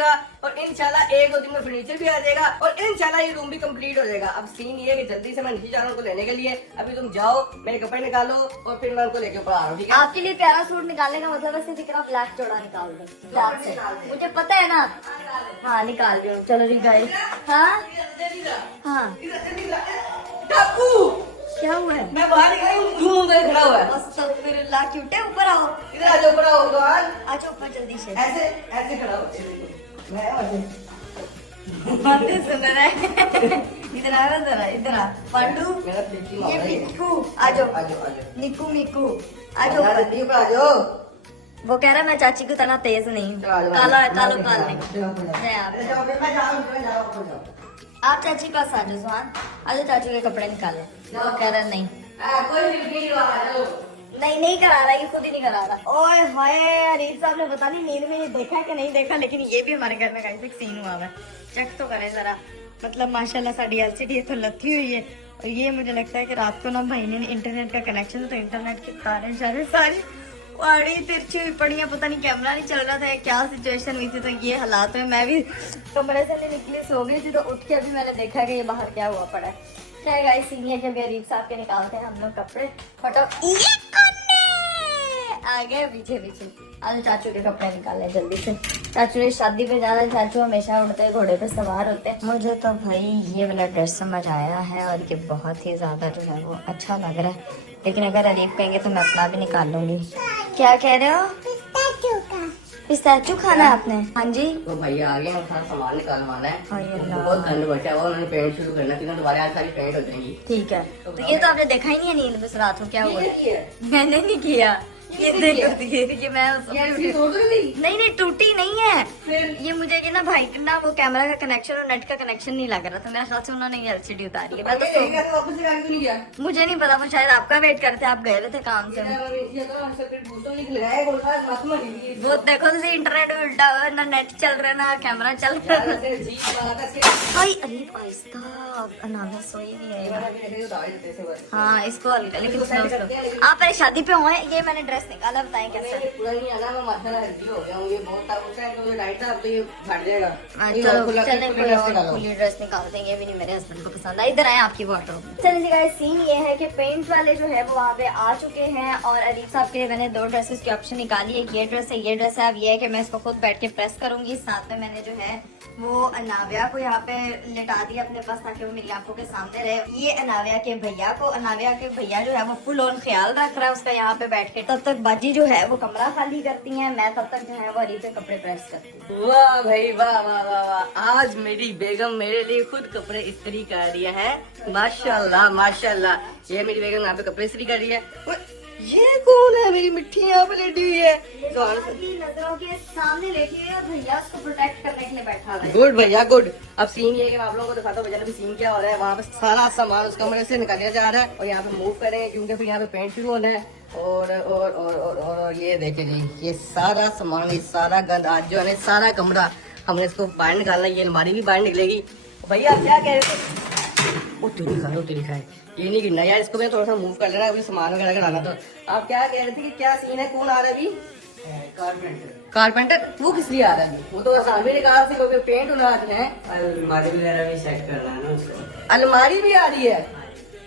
जाएगा और इंशाल्लाह 1-2 दिन में फर्नीचर भी आ जाएगा और इंशाल्लाह ये रूम भी कंप्लीट हो जाएगा। अब सीन ये है कि जल्दी से मैं नीचे जा रहा हूँ उनको लेने के लिए। अभी तुम जाओ, मेरे कपड़े निकालो और फिर मैं उनको लेके ऊपर आ रहा हूँ, ठीक है? आपके लिए प्यारा सूट निकालने का मतलब है सिर्फ इतना ब्लैक चौड़ा निकाल दो, ब्लैक से मुझे पता है ना। हाँ निकाल दो, चलो जी गाइस। हाँ हाँ क्या हुआ है? मैं बाहर निकला हूँ, रूम अंदर खड़ा हुआ है। अस्तगफिरुल्लाह, क्यूट है, ऊपर आओ, इधर आ जाओ, ऊपर आओ, दुकान आ जाओ ऊपर जल्दी से। ऐसे ऐसे खड़ा हो। मैं बातें सुन रहा है। इधर आ जरा, इधर आ पांडू, मेरा पिक्की ये मार पिक्कू, आ जाओ, आ जाओ निक्कू मिक्कू आ जाओ। जल्दी ऊपर आ जाओ। वो कह रहा है मैं चाची को तना तेज नहीं, काला है, कालो काल नहीं। आप चाची के पास आ जाओ सुहान, आ जाओ, चाची के कपड़े निकाले। वो कह रहा है नहीं नहीं करा रहा, ये खुद ही नहीं करा रहा। ओए हाय, अरीफ साहब ने पता नहीं नींद में ये देखा कि नहीं देखा, लेकिन ये भी हमारे घर में कहीं एक सीन हुआ है। चेक तो करें जरा, मतलब माशाल्लाह साड़ी एलसीडी ये तो लथी हुई है और ये मुझे लगता है कि रात को ना भाई ने इंटरनेट का कनेक्शन, तो इंटरनेट की तारें सारी वाड़ी तिरछी हुई पड़ी है, पता नहीं कैमरा नहीं चल रहा था, क्या सिचुएशन हुई थी। तो ये हालात में मैं भी कमरे से नहीं निकली, सो गई थी, तो उठ के अभी मैंने देखा कि ये बाहर क्या हुआ पड़ा है। क्या गाइस सीन है कि अभी अरीफ साहब के निकालते हैं हम लोग कपड़े आगे पीछे आज चाचू के कपड़े निकाले जल्दी से। चाचू ने शादी पे जाना, चाचू हमेशा उड़ते घोड़े पे सवार होते हैं। मुझे तो भाई ये वाला ड्रेस समझ आया है और ये बहुत ही ज्यादा जो है वो अच्छा लग रहा है, लेकिन अगर अरीफ कहेंगे तो मैं अपना भी निकाल लूंगी। क्या कह रहे हो? पिस्ताचू खाना है आपने? हाँ जी। तो भैया आगे हम सारा सामान निकालवाना है। हाय अल्लाह। बहुत ठंड बचा हुआ, उन्होंने पेंट शुरू करना है, दोबारा आज सारी पेंट हो जाएंगी। ठीक है, तो ये तो आपने देखा ही नहीं है नींद में रात को क्या हुआ? ये है। मैंने नहीं किया, ये देखो ये मैं ये तोड़ तो नहीं? नहीं टूटी नहीं है। फिर ये मुझे कि ना भाई ना वो कैमरा का कनेक्शन और नेट का कनेक्शन नहीं लग रहा था, मेरे ख्याल से उन्होंने ये एलसीडी उतारी है। मैं तो ये कैसे वापस से गाड़ी तो नहीं गया? मुझे नहीं पता, वो शायद आपका वेट करते, आप गए थे काम से। ये तो सर्किट बूस्टर निकल गया है, बोलता है मत मरी। वो देखो तो इंटरनेट उल्टा हुआ है, ना नेट चल रहा है ना कैमरा चल रहा है। ऐसे जी वाला था इसके भाई अरे आहिस्ता, अनामिया सोई नहीं है। बारे में ऐसे उतार देते से बस। हाँ इसको हल्का, लेकिन स्लो। आप पहले शादी पे हुए, ये मैंने ड्रेस निकाला, बताएं कैसे? नहीं, पूरा नहीं आना, मैं माथा हेल्दी हो गया हूँ। ये बहुत था उस टाइम तो लाइट था, अब तो ये फट जाएगा। चलो चले कोई और खुली ड्रेस निकाल देंगे, भी नहीं मेरे हस्बैंड को पसंद है। इधर आए आपकी वार्डरोब। चलिए गाइस सीन ये है कि पेंट वाले जो है वो वहाँ पे आ चुके हैं और अरीफ साहब के लिए मैंने 2 ड्रेसेस की ऑप्शन निकाली है। ये ड्रेस है, ये ड्रेस है। अब ये है कि मैं इसको खुद बैठ के प्रेस करूंगी। साथ में मैंने जो है वो अनाविया को यहाँ पे लेटा दिया अपने पास ताकि वो मेरी आंखों के सामने रहे। ये अनाविया के भैया को, अनाविया के भैया जो है वो फुल ऑन ख्याल रख रहा है उसका यहाँ पे बैठ के। तब तक बाजी जो है वो कमरा खाली करती है, मैं तब तक जो है वो अरीफ पे कपड़े प्रेस करती हूँ। वाह भाई वाह वाह वाह वाह, आज मेरी बेगम मेरे लिए खुद कपड़े इस्त्री कर दिया है। माशाल्लाह माशाल्लाह, ये मेरी बेगम यहाँ पे कपड़े इस्त्री कर रही है। ये कौन है? मेरी मिट्टी यहाँ पे लेटी हुई है, नजरों के सामने लेटी हुई है और भैया उसको प्रोटेक्ट करने के लिए बैठा हुआ है। गुड भैया गुड। अब सीन ये है कि मैं आप लोगों को दिखाता हूँ भैया अभी सीन क्या हो रहा है। वहाँ पे सारा सामान उस कमरे से निकाला जा रहा है और यहाँ पे मूव करेंगे क्योंकि फिर यहाँ पे पेंट शुरू होना है। और ये देखे जी, ये सारा सामान, ये सारा गंद आज जो है सारा कमरा हमने इसको बाहर निकालना है। ये अलमारी भी बाहर निकलेगी। भैया आप क्या कह रहे थे? वो तेरी खाए ये नहीं गिरना यार, इसको मैं थोड़ा सा मूव कर लेना, अभी सामान वगैरह कराना। तो आप क्या कह रहे थे कि क्या सीन है? कौन आ रहा है अभी? कारपेंटर। वो किस लिए आ रहा है अभी? वो तो आसान भी निकाल से क्योंकि पेंट होना है। अलमारी वगैरह भी सेट करना है ना उसको। अलमारी भी आ रही है,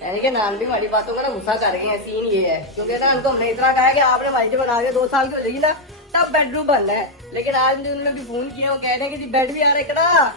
यानी कि नाम भी हमारी बातों का ना गुस्सा कर रही है। सीन ये है क्योंकि ना उनको हमने इतना कहा है कि आपने हमारी जो बना के 2 साल की हो जाएगी ना तब बेडरूम बनना है, लेकिन आज मुझे उन्होंने भी फोन किया, वो कह रहे हैं कि बेड भी आ रहा है, कितना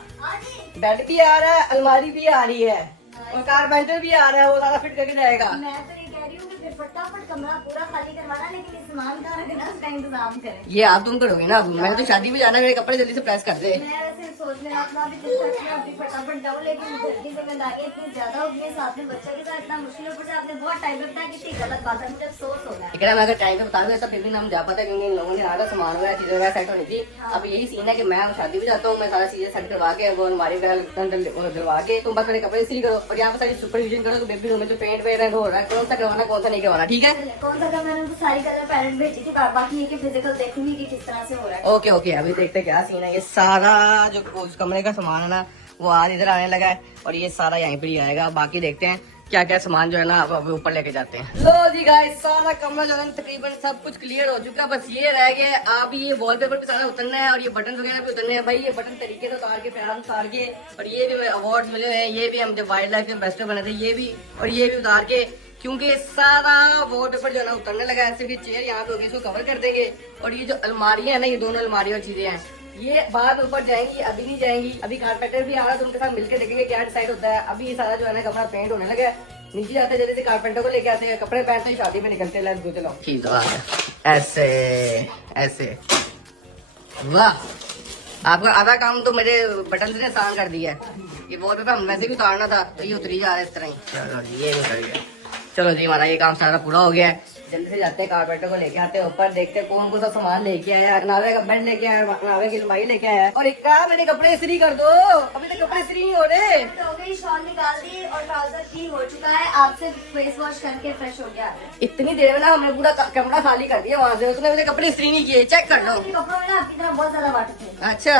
बेड भी आ रहा है, अलमारी भी आ रही है और कारपेंटर भी आ रहा है, वो सारा फिट करके जाएगा। मैं तो ये कह रही हूँ कि फिर फटाफट कमरा पूरा खाली करवाना, लेकिन इस सामान का रखना उसका इंतजाम करें। ये आप तुम करोगे ना? मैंने तो शादी में जाना है, मेरे कपड़े जल्दी से प्रेस कर दे। मैं वैसे सोच में अपना भी चिंता की अभी फटाफट जाऊँ, लेकिन घर की जिम्मेदारी इतनी ज्यादा हो गई है, साथ में बच्चे के साथ इतना मुश्किल हो आपने बहुत टाइम लगता है, कितनी गलत बात है, मुझे अफसोस हो रहा है। लेकिन मैं अगर टाइम पे बता दूँ तो फिर भी हम जा पाते क्योंकि इन लोगों ने आगे सामान वगैरह चीजें वगैरह सेट होनी थी। अब यही सीन है कि मैं शादी में जाता हूँ, मैं सारा चीजें सेट करवा के वो अलमारी वगैरह दिलवा के तुम बस मेरे कपड़े इस्त्री करो और यहाँ पे सारी सुपरविजन करो कि बेबी रूम में जो पेंट वगैरह हो रहा है कौन सा करवाना कौन सा नहीं करवाना, ठीक है? कौन सा मैंने उनको सारी कलर पैरेंट भेजी थी, बाकी ये कि फिजिकल देखूंगी कि किस तरह से हो रहा है। ओके अभी देखते क्या सीन है। ये सारा जो उस कमरे का सामान है ना वो आज इधर आने लगा है और ये सारा यहीं पर ही आएगा। बाकी देखते हैं क्या क्या सामान जो है ना अब ऊपर लेके जाते हैं। लो जी गाइस, सारा कमरा जो है ना तकरीबन सब कुछ क्लियर हो चुका है, बस ये रह गया है अभी ये वॉलपेपर भी सारा उतरना है और ये बटन वगैरह भी उतरने हैं। भाई ये बटन तरीके से उतार के प्यार उतार के, और ये भी अवार्ड मिले हैं, ये भी हम जब वाइल्ड लाइफ के एम्बेसडर बने थे ये भी, और ये भी उतार के, क्योंकि सारा वॉलपेपर जो है ना उतरने लगा है। सिर्फ ये चेयर यहाँ पे होगी, इसको कवर कर देंगे। और ये जो अलमारियां है ना, ये दोनों अलमारी और चीजें हैं, ये बाद ऊपर जाएंगी, अभी नहीं जाएंगी। अभी कारपेंटर भी आ रहा है तो उनके साथ मिलकर देखेंगे क्या डिसाइड होता है। अभी ये सारा जो है ना कमरा पेंट होने लगा है। नीचे जाते हैं, जल्दी से कारपेंटर को लेके आते हैं, कपड़े पहनते हैं, शादी में निकलते हैं। लेट्स गो, चलो। ठीक है, ऐसे ऐसे, वाह, आपका आधा काम तो मेरे बटन ने आसान कर दिया है। ये वॉलपेपर हम वैसे भी उतारना था तो ये उतरी जा रहा है इस तरह ही। चलो जी, ये उतर गया। चलो जी, हमारा ये काम सारा पूरा हो गया है। जल्दी से जाते हैं, कारपेंटर को लेके आते हैं ऊपर, देखते हैं कौन कौन सा सामान लेके आया। नावे का बेड लेके आया, नावे की लंबाई लेके आया, और एक काम, मेरे कपड़े इस्त्री कर दो, अभी तक कपड़े इस्त्री नहीं हो रहे। हो गई, शॉल निकाल दी और ट्राउजर की हो चुका है। आपसे फेस वॉश करके फ्रेश हो गया। इतनी देर में ना हमने पूरा कमरा खाली कर दिया वहाँ से, उसने मेरे कपड़े इस्त्री नहीं किए, चेक कर लो। कपड़ों में ना आपकी तरह बहुत ज्यादा वाटर थे। अच्छा,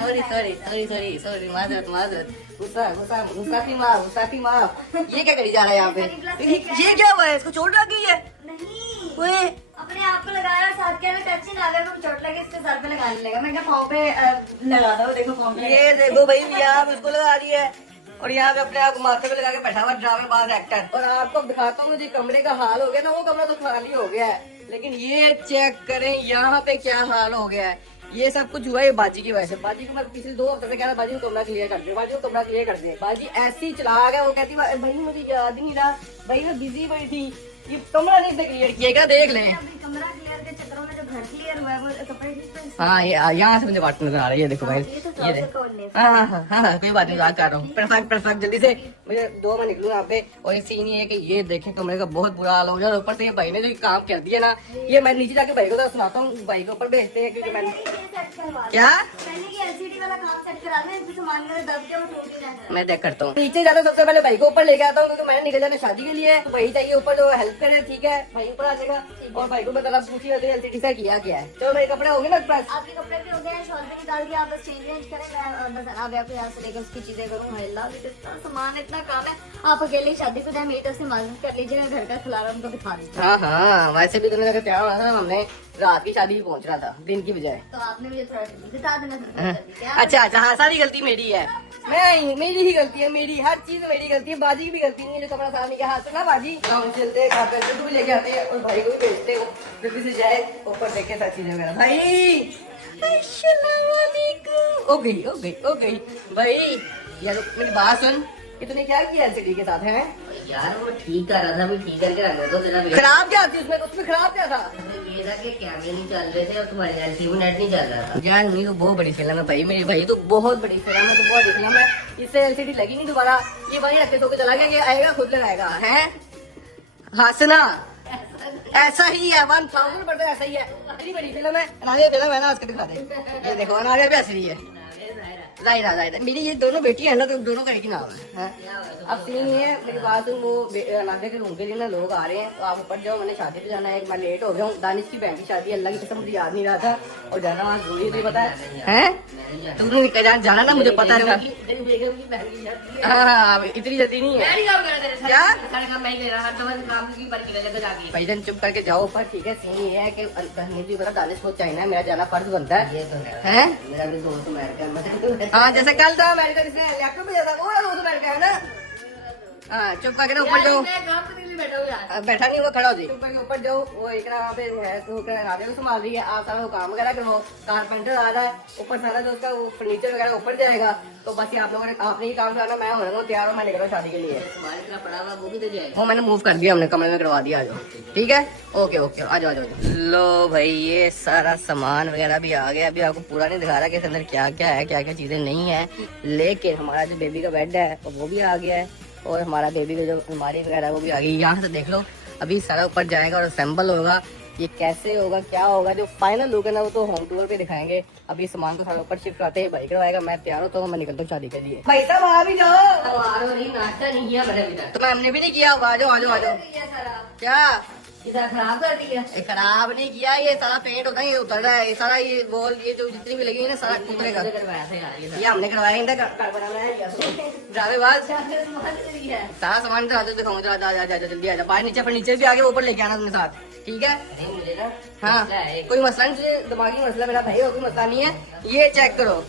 sorry sorry sorry sorry sorry, माजरत माजरत, गुस्सा गुस्सा गुस्सा की माफ, गुस्सा की माफ। ये क्या करी जा रहा है यहाँ पे? ये क्या हुआ है? इसको चोट लग गई है? नहीं, ओए, अपने आप को लगाया, साथ के टच ही ना लगे, तो चोट लगे, इसके सर पे लगाने लगा। मैं क्या पाँव पे लगा दो, देखो पाँव पे। ये देखो भाई, यहाँ पे इसको लगा दिया है और यहाँ पे अपने आप को माथे पे लगा के बैठा हुआ ड्रामेबाज एक्टर। और आपको दिखाता हूँ मुझे कमरे का हाल हो गया ना, वो कमरा तो खाली हो गया है, लेकिन ये चेक करें यहाँ पे क्या हाल हो गया है। ये सब कुछ हुआ है बाजी की वजह से। बाजी को मैं पिछले 2 हफ्ते से कह रहा बाजी को कमरा क्लियर कर दे, बाजी को कमरा क्लियर कर दे। बाजी ऐसी चला गया, वो कहती भाई मुझे याद ही नहीं रहा, भाई मैं बिजी बड़ी थी, ये कमरा नहीं से क्लियर किया क्या, देख लें। कमरा क्लियर के चक्करों में जो घर क्लियर हुआ है वो कपड़े हाँ, ये यहाँ से मुझे बात नजर आ रही है, देखो भाई, ये देखो। हाँ हाँ हाँ, कोई बात नहीं, बात कर रहा हूँ। परफेक्ट परफेक्ट, जल्दी से मुझे 2 मैं निकलूँ यहाँ पे। और ये सीन ये है कि ये देखें कमरे का बहुत बुरा हाल हो गया, और ऊपर से ये भाई ने जो काम कर दिया ना, ये मैं नीचे जाके भाई को तो सुनाता हूँ, भाई के ऊपर भेजते हैं, क्योंकि मैंने क्या एलसीडी वाला काम सेट करा लें, इसको सामान में दब के वो टूट ही जाता है। मैं चेक करता हूँ। नीचे जाता सबसे पहले भाई को ऊपर लेके आता हूँ, क्योंकि मैंने निकल जाना शादी के लिए, तो भाई चाहिए ऊपर जो हेल्प करे, ठीक है। भाई ऊपर आ जाएगा और भाई को मैं तरफ पूछी एलसीडी से किया क्या है। चलो मेरे कपड़े हो गए ना प्रेस, आपके कपड़े भी हो गए हैं, शॉल भी निकाल दिया, आप बस चेंज करें। मैं बस आप को यहाँ से लेकर उसकी चीजें करूँ। इतना सामान, इतना काम है। आप अकेले ही शादी को जाए, मेरी तरफ से मालूम कर लीजिएगा, घर का खिलाना उनको दिखा दीजिए। हाँ हाँ, वैसे भी तुम्हें तैयार होना था, हमने रात की शादी भी पहुंच रहा था, दिन की बजाय। तो आपने मुझे थोड़ा बता देना। अच्छा अच्छा, हाँ, सारी गलती मेरी है, मेरी ही गलती है, मेरी हर चीज मेरी गलती है। बाजी की भी गलती नहीं है, जो कपड़ा साफ नहीं किया हाथ से ना। बाजी हम चलते हैं, कारपेंटर को भी लेके आते हैं और भाई को भी भेजते हैं, जल्दी से जाए ऊपर देखे सारी चीजें वगैरह। भाई अस्सलाम वालेकुम। हो गई हो गई हो गई भाई। यार मेरी बात सुन, ये तूने क्या किया एलसीडी के साथ है? यार वो ठीक कर रहा था, मैं ठीक करके रख दो तेरा। खराब क्या थी उसमें? उसमें खराब क्या था? ये था कि कैमरे नहीं चल रहे थे और तुम्हारे एलसीडी नेट नहीं चल रहा था। यार मेरी तो बहुत बड़ी फिल्म है भाई, मेरी भाई तो बहुत बड़ी फिल्म है, तो बहुत फिल्म है। इससे एलसीडी लगी नहीं दोबारा, ये वहीं रखे तो चला गया, आएगा खुद लगाएगा है। हंसना ऐसा ही है, 1000% ऐसा ही है। इतनी बड़ी फिल्म है, अनारिया फिल्म है ना, उसको दिखा दे। ये देखो अनारिया भी असली है। जाहिरा जाहिरा, मेरी ये दोनों बेटी है ना, तो दोनों का एक ही नाम है। अब सीन ये है, मेरी बात सुन, वो अनारिया के रूम के लिए ना लोग आ रहे हैं, तो आप ऊपर जाओ, मैंने शादी पे जाना है, मैं लेट हो गया हूँ। दानिश की बहन की शादी, अल्लाह की कसम मुझे याद नहीं रहा था, और जाना वहाँ जरूरी नहीं पता है। तुमने जाना ना, मुझे पता था। हाँ, इतनी जल्दी नहीं है क्या? भाईजान चुप करके जाओ ऊपर, ठीक है। सीन ये है कि मुझे पता दानिश को चाइना है, मेरा जाना फर्ज बनता है। हैं? मेरा भी दोस्त अमेरिका। हाँ, जैसे कल था अमेरिका, जिसने लैपटॉप में जाता वो दोस्त अमेरिका है ना। हाँ, चुप करके ना ऊपर जाओ। बैठा नहीं हुआ, खड़ा हो जी। चुप करके ऊपर जाओ, वो एक ना पे है, तो को संभाल रही है, आप सारा वो काम वगैरह करो। कारपेंटर आ रहा है ऊपर, सारा जो उसका वो फर्नीचर वगैरह ऊपर जाएगा, तो बस ये आप लोगों ने आपने ही काम करना। मैं हो तैयार हूँ, मैं निकल रहा शादी के लिए। पड़ा हुआ वो भी दे जाएगा। वो मैंने मूव कर दिया, हमने कमरे में करवा दिया। आ जाओ, ठीक है, ओके ओके, आ जाओ आ जाओ। लो भाई, ये सारा सामान वगैरह भी आ गया। अभी आपको पूरा नहीं दिखा रहा कि इसके अंदर क्या क्या है, क्या क्या चीजें नहीं है, लेकिन हमारा जो बेबी का बेड है वो भी आ गया है, और हमारा बेबी का जो अलमारी वगैरह वो भी आ गई। यहाँ से देख लो, अभी सारा ऊपर जाएगा और असेंबल होगा। ये कैसे होगा, क्या होगा, जो फाइनल लुक है ना, वो तो होम टूर पे दिखाएंगे। अभी सामान को सारा ऊपर शिफ्ट करते हैं, भाई करवाएगा। मैं तैयार होता हूँ, मैं निकलता हूँ शादी के लिए। भाई साहब आ भी जाओ। नहीं, नाश्ता नहीं किया मैंने अभी तक। तो मैं हमने भी नहीं किया, आ जाओ आ जाओ आ जाओ। क्या इधर खराब कर दिया। ये खराब नहीं किया, ये सारा पेंट होता है, ये उतर रहा है, ये सारा ये वॉल ये जो जितनी भी लगी है ना सारा उतरेगा। करवाया था यार ये ये हमने करवाया इनका घर बनाना है ड्राइवेबाज सारा सामान इधर आते दिखाऊंगा। जल्दी आ जा, बाहर नीचे फर्नीचर भी आगे ऊपर लेके आना अपने साथ, ठीक है? नहीं मुझे ना हाँ मसला है। कोई मसला नहीं, तुझे दिमागी मसला मेरा भाई, और कोई मसला नहीं है। ये चेक करो,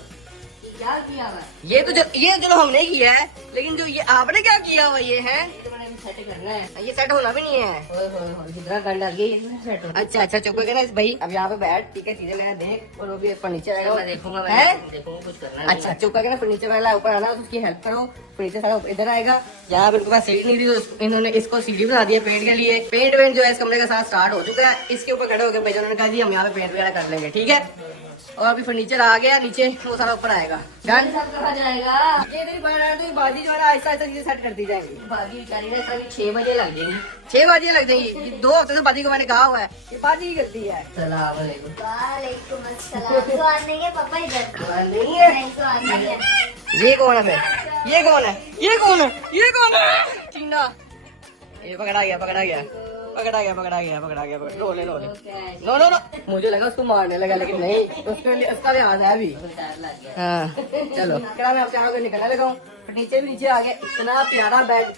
क्या किया हुआ है? ये चलो हमने किया है, लेकिन जो ये आपने क्या किया हुआ ये है, ये तो मैंने अभी सेट करना है। ये सेट होना भी नहीं है। ओए होए होए, कितना गंद डाल गया, ये कैसे सेट हो? अच्छा अच्छा चुप करके ना इस भाई, अब यहाँ पे बैठ, ठीक है? चीजें मैंने देख, और वो भी फर्नीचर चलो, मैं आएगा। देखूंगा, है? मैं देखूंगा कुछ करना है। अच्छा चुप करके ना फर्नीचर वाला ऊपर आना, उसकी हेल्प करो। फर्नीचर सारा इधर आएगा। यहाँ पे उनके पास सीढ़ी नहीं थी, तो इन्होंने इसको सीढ़ी बना दिया पेंट के लिए। पेंट वेंट जो है इस कमरे के साथ स्टार्ट हो चुका है। इसके ऊपर खड़े होकर भाई उन्होंने कहा जी हम यहाँ पे पेंट वगैरह कर लेंगे, ठीक है? और अभी फर्नीचर आ गया नीचे, वो सारा ऊपर आएगा। डन? सब कहा जाएगा। ये तेरी तो बाजी जो है ना आहिस्ता आहिस्ता चीजें सेट करती जाएंगी। बाकी बेचारी ना सभी 6 बजे लग जाएंगी। 6 बाजियां लग जाएंगी। ये 2 हफ्ते से बाजी को मैंने कहा हुआ है, ये बाजी ही करती है। सलाम वालेकुम। वालेकुम अस्सलाम। स्वाद नहीं है पापा इधर? नहीं है। नहीं स्वाद नहीं है। ये कौन है फिर? ये कौन है? ये कौन है? ये कौन है? टीना। ये पकड़ा गया, पकड़ा गया, पकड़ा गया, पकड़ा गया, पकड़ा गया। लो ले, लो ले। नो नो नो, मुझे लगा उसको मारने लगा, लेकिन नहीं, उसके लिए उसका लिहाज है अभी। डर लग गया। हाँ चलो, क्या मैं आपसे आगे निकलने लगा हूँ। नीचे भी नीचे आ गया। इतना प्यारा बेड,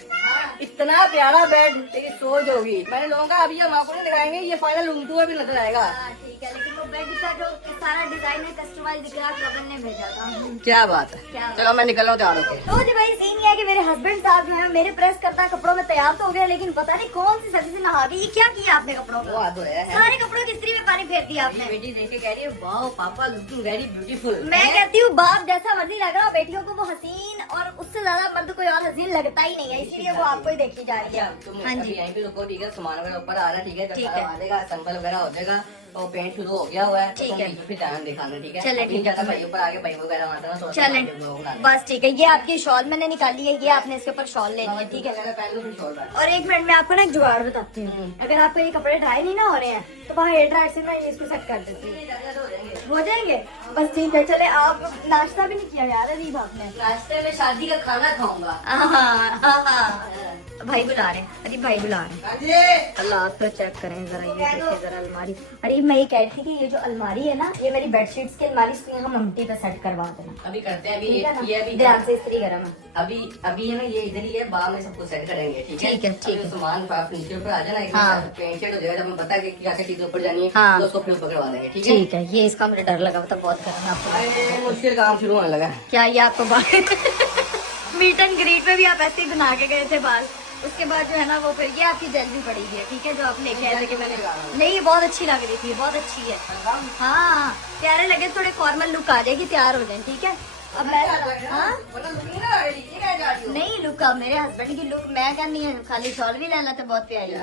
इतना प्यारा बेड, तेरी सोच होगी। मैंने लोगों का अभी हम आपको नहीं दिखाएंगे, ये फाइनल रूम टूर भी नजर आएगा। हाँ, ठीक है, लेकिन वो बेड का जो सारा डिजाइन है कस्टमाइज दिख रहा, कबल ने भेजा था। क्या बात है? क्या? चलो मैं निकल रहा हूँ तैयार होके। तो जी भाई सीन ये है कि मेरे हस्बैंड साहब जो है मेरे प्रेस करता कपड़ों में तैयार तो हो गया, लेकिन पता नहीं कौन सी सब्जी से नहा गई। ये क्या किया आपने कपड़ों वो को? हाथ धोया है। सारे कपड़ों की इस्त्री में पानी फेर दिया आपने। बेटी देख के कह रही है वाओ पापा लुकिंग वेरी ब्यूटीफुल। मैं कहती हूँ बाप जैसा मर्जी लग रहा हो, बेटियों को वो हसीन और उससे ज्यादा मर्द कोई और हसीन लगता ही नहीं है, इसीलिए वो आपको ही देखी जा रही है। तुम हाँ अभी जी यहीं पे रुको, ठीक है? सामान वगैरह ऊपर आ रहा है, ठीक है? जब ठीक सारा है। आ जाएगा, संभल वगैरह हो जाएगा, तो पेंट शुरू हो गया हुआ है, तो ठीक तुम है। नीचे फिर जाना दिखाना, ठीक है? चले, अभी ठीक है। ज्यादा भाई ऊपर आके भाई वगैरह मारता ना, तो चलें बस ठीक है। ये आपकी शॉल मैंने निकाली है, ये आपने इसके ऊपर शॉल लेनी है, ठीक है? पहन लो फिर छोड़ दो। और एक मिनट में आपको ना एक जुगाड़ बताती हूँ। अगर आपको ये कपड़े ड्राई नहीं ना हो रहे हैं तो वहाँ हेयर ड्रायर से मैं ये इसको सेट कर देती हूँ, हो जाएंगे। बस ठीक है, चले। आप नाश्ता भी नहीं किया यार अरीब आपने? रास्ते में शादी का खाना खाऊंगा। भाई बुला रहे हैं, अरे भाई बुला रहे हैं। हाँ जी। अल्लाह तो चेक करें जरा, ये देखिए जरा अलमारी। अरे मैं ये कह रही थी कि ये जो अलमारी है ना, ये मेरी बेडशीट्स की अलमारी, इसको यहाँ ममटी पे सेट करवा देना, अभी करते हैं, अभी ठीक है ना? ये अभी ध्यान से इस्त्री करा ना। अभी अभी है ना, ये इधर ही है, बाद में सब कुछ सेट करेंगे, ठीक है? ठीक है, ठीक अभी है। सामान नीचे ऊपर आ जाना, हाँ। पेंट शेड हो जाएगा, जब हमें पता है कि क्या क्या चीजें ऊपर जानी है, हाँ। तो उसको फिर ऊपर करवा देंगे, ठीक है? ठीक है, ये इसका मुझे डर लगा था बहुत करना आपको। अरे, मुश्किल काम शुरू होने लगा। क्या ये आपको बात मीट एंड ग्रीट में भी आप ऐसे ही बना के गए थे बाल, उसके बाद जो है ना वो फिर ये आपकी ज्वेलरी पड़ी है, ठीक है? जो आप लेके आए थे कि मैंने, नहीं बहुत अच्छी लग रही थी, बहुत अच्छी है। हाँ प्यारे लगे, थोड़े फॉर्मल लुक आ जाएगी, तैयार हो जाए, ठीक है? अब मैं हाँ नहीं लुक, अब मेरे हस्बैंड की लुक मैं करनी है, खाली शॉल भी लेना था, बहुत प्यारी है।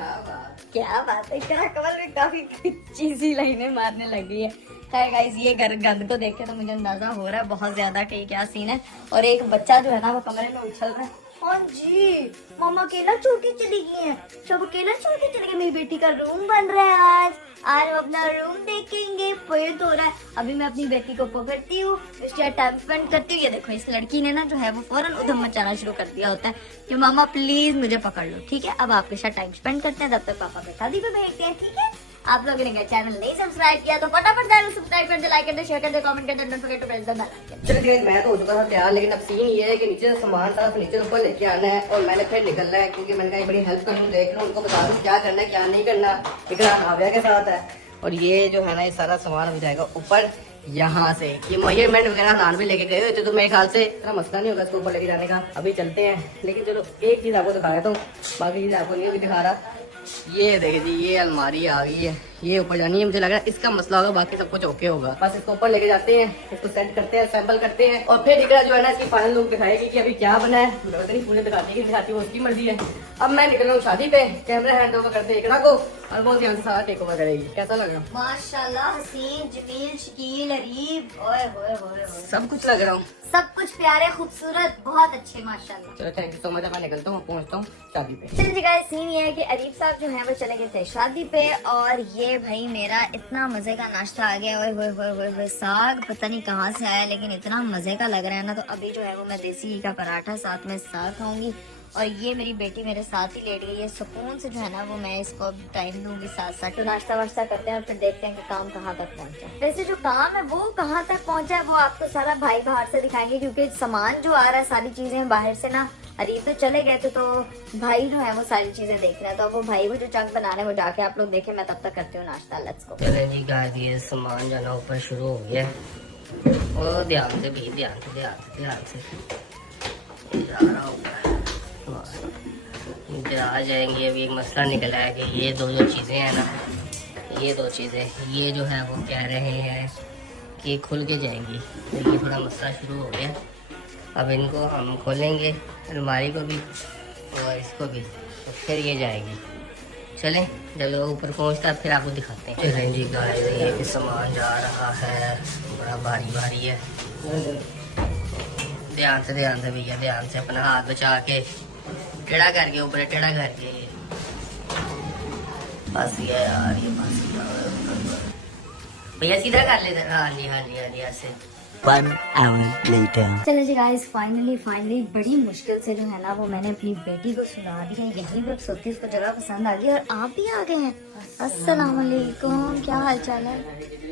क्या बात है, इतना कमल में काफी चीजी लाइनें मारने लगी है। खैर गाइस, ये गंद को देख के तो मुझे अंदाजा हो रहा है बहुत ज्यादा कि क्या सीन है। और एक बच्चा जो है ना वो कमरे में उछल रहा है। हाँ जी, मामा अकेला छोड़ के चली गई है, सब अकेला छोड़ के चली गई। मेरी बेटी का रूम बन रहा है, आज हम अपना रूम देखेंगे। पेट हो रहा है, अभी मैं अपनी बेटी को पकड़ती हूँ, उसके टाइम स्पेंड करती हूँ। ये देखो इस लड़की ने ना जो है वो फौरन उधम मचाना शुरू कर दिया होता है कि मामा प्लीज मुझे पकड़ लो, ठीक है? अब आपके साथ टाइम स्पेंड करते हैं, तब तक पापा को शादी पे भेजते हैं, ठीक है? आप लोगों ने चैनल नहीं सब्सक्राइब किया तो फटाफट चैनल सब्सक्राइब कर दे, लाइक कर दे, शेयर कर दे, कमेंट कर दे, don't forget to press the bell icon. चलो ठीक है, मैं तो हो चुका था तैयार, लेकिन अब सीन ये है कि नीचे से सामान सारा फर्नीचर ऊपर लेके आना है और मैंने फिर निकलना है, क्योंकि मैंने कहा बड़ी हेल्प कर लूँ, देख लूँ, उनको बता दूँ क्या करना है क्या नहीं करना। इकरा काव्या के साथ है, और ये जो है ना ये सारा सामान हो जाएगा ऊपर यहाँ से। ये मेजरमेंट वगैरह नान भी लेके गए हुए थे, तो मेरे ख्याल से इतना मसला नहीं होगा इसको ऊपर लेके जाने का। अभी चलते हैं, लेकिन चलो एक चीज़ आपको दिखा देता हूँ, बाकी चीज़ आपको नहीं अभी दिखा रहा। ये देखिए जी, ये अलमारी आ गई है, ये ऊपर जानी है। मुझे लग रहा है इसका मसला होगा, बाकी सब कुछ ओके होगा। बस इसको ऊपर लेके जाते हैं, इसको सेट करते हैं, असेंबल करते हैं, और फिर इकरा जो है ना इसकी फाइनल लुक दिखाएगी कि अभी क्या बना है। मुझे पता नहीं पूरे दिखाती है कि दिखाती है, वो उसकी मर्जी है। अब मैं निकल रहा हूँ शादी पे, कैमरा हैंड ओवर करते हैं इकरा को, और वो ध्यान से सारा टेक ओवर करेगी। कैसा लग रहा हूँ? माशाल्लाह, हसीन, जमील, शकील, अरीब, ओए होए होए होए, सब कुछ लग रहा हूँ, सब कुछ प्यारे, खूबसूरत, बहुत अच्छे माशाल्लाह। चलो थैंक यू सो मच। मैं निकलता हूँ, पहुँचता हूँ शादी पे। चलिए जी गाइस, सीन ये है कि अरीब साहब जो हैं वो चले गए थे शादी पे, और ये भाई मेरा इतना मजे का नाश्ता आ गया। ओए होए होए होए होए, साग पता नहीं कहाँ से आया, लेकिन इतना मजे का लग रहा है ना। तो अभी जो है वो मैं देसी घी का पराठा साथ में साग खाऊंगी, और ये मेरी बेटी मेरे साथ ही लेट गई है सुकून से, जो है ना वो मैं इसको टाइम दूंगी साथ साथ। तो नाश्ता वाश्ता करते हैं और फिर देखते हैं कि काम कहाँ तक पहुँचा। वैसे जो काम है वो कहाँ तक पहुँचा है वो आपको सारा भाई बाहर से दिखाएंगे, क्योंकि सामान जो आ रहा है सारी चीजें बाहर से ना, अरीब तो चले गए थे तो भाई जो है वो सारी चीजें देख रहे हैं। तो अब वो भाई वो जो चंक बना रहे हैं वो जाके आप लोग देखें, मैं तब तक करती हूँ नाश्ता। Let's go. चलें जी गाइस, ये सामान जाना ऊपर शुरू हो गया। ओ ध्यान से भी, ध्यान से जा रहा होगा। इधर आ जाएंगे। अभी एक मसला निकला है कि ये दो जो चीज़ें हैं ना, ये दो चीज़ें ये जो है वो कह रहे हैं कि खुल के जाएंगी। तो ये थोड़ा मसला शुरू हो गया। अब इनको हम खोलेंगे, अलमारी को भी और इसको भी, तो फिर ये जाएगी। चलें, जब लोग ऊपर पहुंचता फिर आपको दिखाते हैं। चलें जी गाइस, ये भी सामान जा रहा है, बड़ा भारी भारी है। ध्यान से भैया, ध्यान से अपना हाथ बचा के, टेढ़ा करके ऊपर, टेढ़ा करके। बस ये यार, ये बस भैया सीधा कर ले। हाँ जी ऐसे। 1 hour later. चलो जी गाइस, फाइनली बड़ी मुश्किल से जो है ना वो मैंने अपनी बेटी को सुना दिया। यहीं पर सोती, उसको जगह पसंद आ गई और आप भी आ गए हैं। अस्सलाम वालेकुम, क्या हाल चाल है?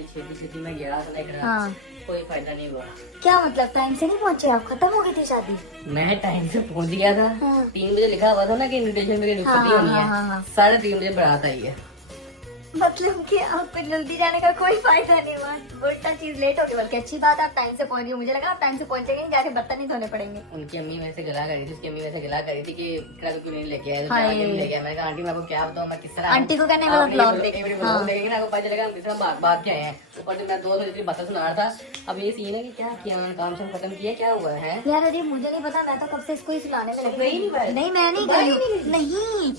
छेती में गया था, हाँ, कोई फायदा नहीं हुआ। क्या मतलब टाइम से नहीं पहुँचे आप? खत्म हो गई थी शादी? मैं टाइम से पहुंच गया था। हाँ। 3 बजे लिखा हुआ था ना कि इनविटेशन मेरी हाँ, रुकती होनी है। हाँ। 3:30 बजे बारात आई है। मतलब कि आपको जल्दी जाने का कोई फायदा नहीं हुआ, उल्टा चीज लेट हो गई। बल्कि अच्छी बात है आप टाइम से पहुंच गए। मुझे लगा आप टाइम से पहुंचेंगे नहीं, जाके बर्तन नहीं धोने पड़ेंगे। उनकी अम्मी वैसे गला करी थी, उसकी अम्मी वैसे गला करी थी कि कल क्यों नहीं लेके आए, हाय। नहीं लेके आए। मैंने कहा आंटी मैं आपको क्या बताऊं, मैं किस तरह आंटी को कहने वाला ब्लॉग देख। ब्लॉग देखेंगे ना, आपको पता चलेगा हम किस तरह भाग के आए हैं। ऊपर से मैं 2 बजे बातें सुना रहा था। अब ये सीन है कि क्या किया, काम शाम खत्म किया, क्या हुआ है यार अरे मुझे नहीं पता, मैं तो कब से इसको ही सुनाने में लगी। गई नहीं बाहर? नहीं मैं नहीं गई, नहीं।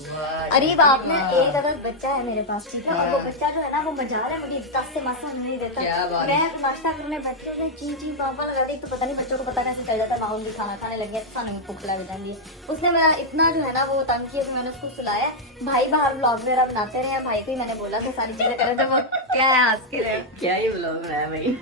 अरे बाप ने एक अगर बच्चा है मेरे पास, ठीक है, और वो बच्चा जो है ना वो मजा रहा है मुझे, दस से मासा नहीं देता। क्या बात है? मैं नाश्ता करने बैठे थे, ची पापा लगा दी, तो पता नहीं बच्चों को पता कैसे चल जाता है। माहौल भी खाना खाने लग गया, खाने में भूख लग जाती है। उसने मेरा इतना जो है ना वो तंग किया, मैंने उसको सुलाया। भाई बाहर ब्लॉग वगैरह बनाते रहे, भाई को ही मैंने बोला कि सारी चीजें करे थे। वो क्या है आज के लिए, क्या ही ब्लॉग बनाया भाई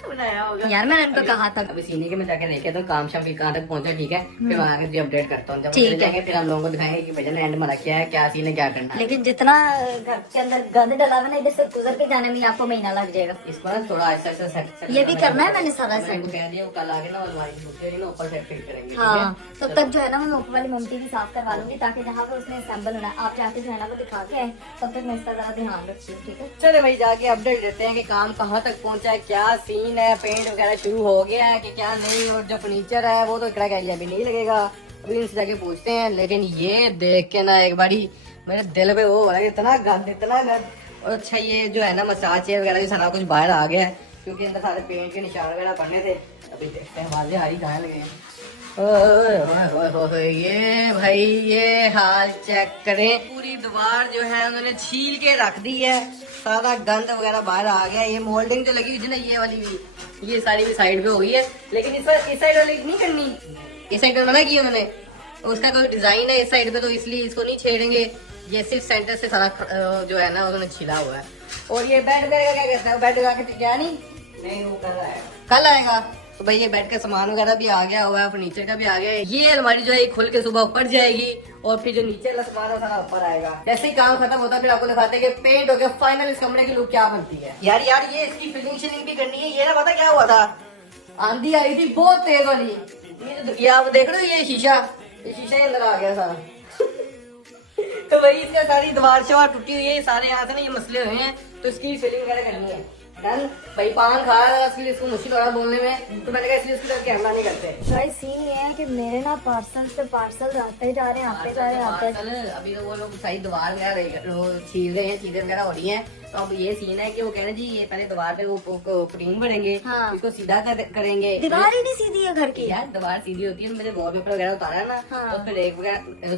बनाया होगा यार मैंने उनको कहा था। अभी सीने के में जाके देखे तो काम शाम कहाँ तक पहुंचा, ठीक है। फिर वहाँ आके जी अपडेट करता हूँ। जब ठीक चले है। जाएंगे फिर हम लोगों को दिखाएंगे कि भैया ने एंड मारा क्या है, क्या सीन है, क्या करना है। लेकिन जितना घर के अंदर गंद डला हुआ ना, इधर से गुजर के जाने में आपको महीना लग जाएगा। इसको ना थोड़ा ऐसा ऐसा सेट ये भी करना है, मैंने सारा सेट कह दिया। वो कल आके ना अलमारी दूसरी ना ऊपर सेट फिट करेंगे, ठीक है? हाँ, तब तक जो है ना मैं ऊपर वाली ममटी भी साफ करवा लूंगी, ताकि जहाँ पे उसने असेंबल होना है आप जाके जो है ना वो दिखा के आए। तब तक मैं इसका जरा ध्यान रखती हूँ, ठीक है। चले भाई जाके अपडेट देते हैं कि काम कहाँ तक पहुँचा है, क्या सीन है, पेंट वगैरह शुरू हो गया है कि क्या नहीं। और जो फर्नीचर है वो तो कड़ा कह अभी नहीं लगेगा, अभी इनसे जाके पूछते हैं। लेकिन ये देख के ना एक बारी मेरे दिल पे वो हो रहा है, इतना गंद। और अच्छा ये जो है ना मसाज चेयर वगैरह सारा कुछ बाहर आ गया है, क्योंकि अंदर सारे पेंट के निशान वगैरह पड़ने थे। अभी देखते हैं वाले हारी कहाँ लगे हैं। ये भाई ये हाल चेक करें, पूरी दीवार जो है उन्होंने छील के रख दी है, सारा गंद वगैरह बाहर आ गया। ये मोल्डिंग जो लगी हुई थी ना, ये वाली भी, ये सारी भी साइड पे हो गई है। लेकिन इस साइड वाली नहीं करनी, इस साइड पे मना किया उन्होंने, उसका कोई डिजाइन है इस साइड पे, तो इसलिए इसको नहीं छेड़ेंगे। ये सिर्फ सेंटर से सारा जो है ना उन्होंने छिला हुआ है। और ये बेड वगैरह क्या कहता है, बेड लगा के क्या नहीं वो कल आएगा। तो भाई ये बेड का सामान वगैरह भी आ गया हुआ है, फर्नीचर का भी आ गया है। ये अलमारी जो है खुल के सुबह ऊपर जाएगी और फिर जो नीचे वाला सामान है सारा ऊपर आएगा। जैसे ही काम खत्म होता है फिर आपको दिखाते हैं कि पेंट हो गया फाइनल, इस कमरे की लुक क्या बनती है। यार ये इसकी फिनिशिंग भी करनी है। ये ना पता क्या हुआ था, आंधी आई थी बहुत तेज वाली। ये आप देख रहे हो, ये शीशा ही अंदर आ गया सारा तो वही इसका सारी दीवार शवार टूटी हुई है, सारे यहाँ से ना ये मसले हुए हैं, तो इसकी फिलिंग वगैरह करनी है। डन भाई, पान खा रहा है इसलिए इसको मुश्किल हो रहा है बोलने में, तो मैंने कहा इसलिए उसकी तरफ कैमरा नहीं करते। भाई सीन ये है कि मेरे ना पार्सल से पार्सल आते जा रहे हैं, आते जा रहे हैं, आते जा रहे हैं। अभी तो वो लोग सही दीवार वगैरह छील रहे हैं, चीजें वगैरह हो रही हैं। तो अब ये सीन है कि वो कह रहे हैं जी ये पहले दीवार पे वो पुटीन भरेंगे, हाँ। इसको सीधा करेंगे। दीवार ही नहीं सीधी है घर की। यार दीवार सीधी होती है, मैंने वॉलपेपर वगैरह उतारा है ना, हाँ। उस